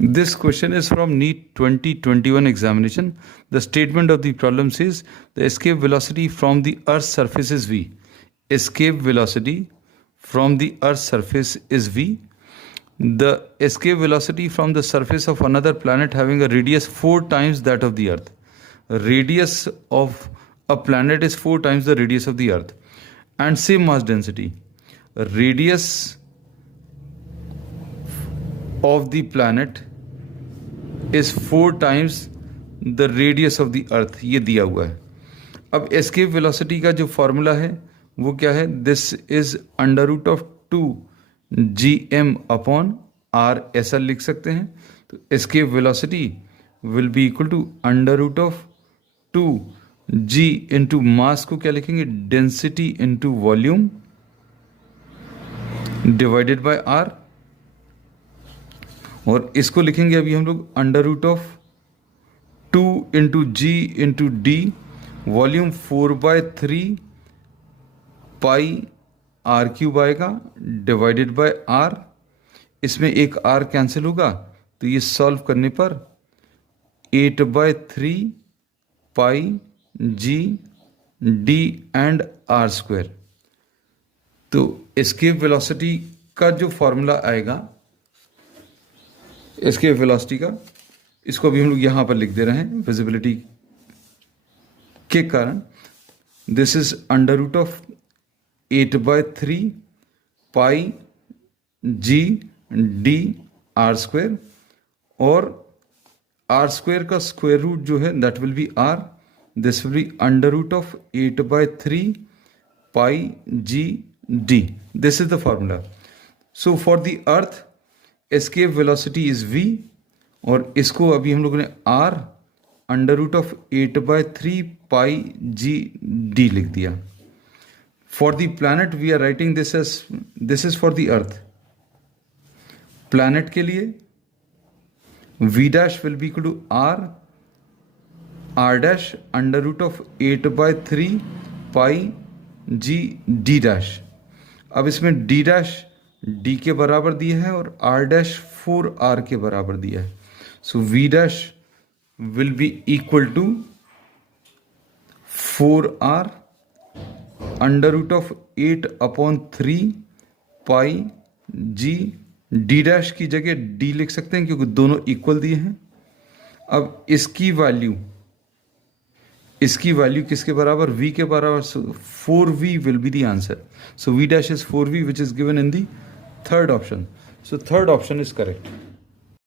This question is from NEET 2021 examination. The statement of the problem says the escape velocity from the Earth's surface is v. Escape velocity from the Earth's surface is v. The escape velocity from the surface of another planet having a radius 4 times that of the Earth. Radius of a planet is 4 times the radius of the Earth and same mass density. Radius of the planet is 4 times the radius of the earth. ये दिया हुआ है. अब escape velocity का जो formula है वो क्या है? This is under root of 2gm upon r, ऐसा लिख सकते हैं. तो escape velocity will be equal to under root of 2g into mass को क्या लिखेंगे? Density into volume divided by r, और इसको लिखेंगे अभी हम लोग under root of 2 into g into d, volume 4/3 pi r cube आएगा डिवाइडेड बाय आर. इसमें एक आर कैंसिल होगा तो ये सॉल्व करने पर 8/3 pi ji D and R square. तो एस्केप वेलोसिटी का जो फॉर्मूला आएगा एस्केप वेलोसिटी का, इसको भी हम लोग यहां पर लिख दे रहे हैं विजिबिलिटी के कारण. This is under root of 8/3 pi ji d r square, और आर स्क्वायर का स्क्वायर रूट जो है that will be r. This will be under root of 8/3 pi ji d. This is the formula. So for the earth escape velocity is v, और इसको अभी हम लोगों ने r under root of 8/3 pi ji d लिख दिया. For the planet we are writing this as, this is for the earth. Planet के लिए v dash will be equal to r dash under root of 8/3 pi ji d dash. अब इसमें d dash d के बराबर दिया है और r dash 4r के बराबर दिया है. So v dash will be equal to 4r under root of 8/3 pi g. d dash की जगह d लिख सकते हैं क्योंकि दोनों इक्वल दिए हैं. अब इसकी वैल्यू किसके बराबर? v के बराबर. सो 4v will be the answer. So v dash is 4v which is given in the third option. So third option is correct.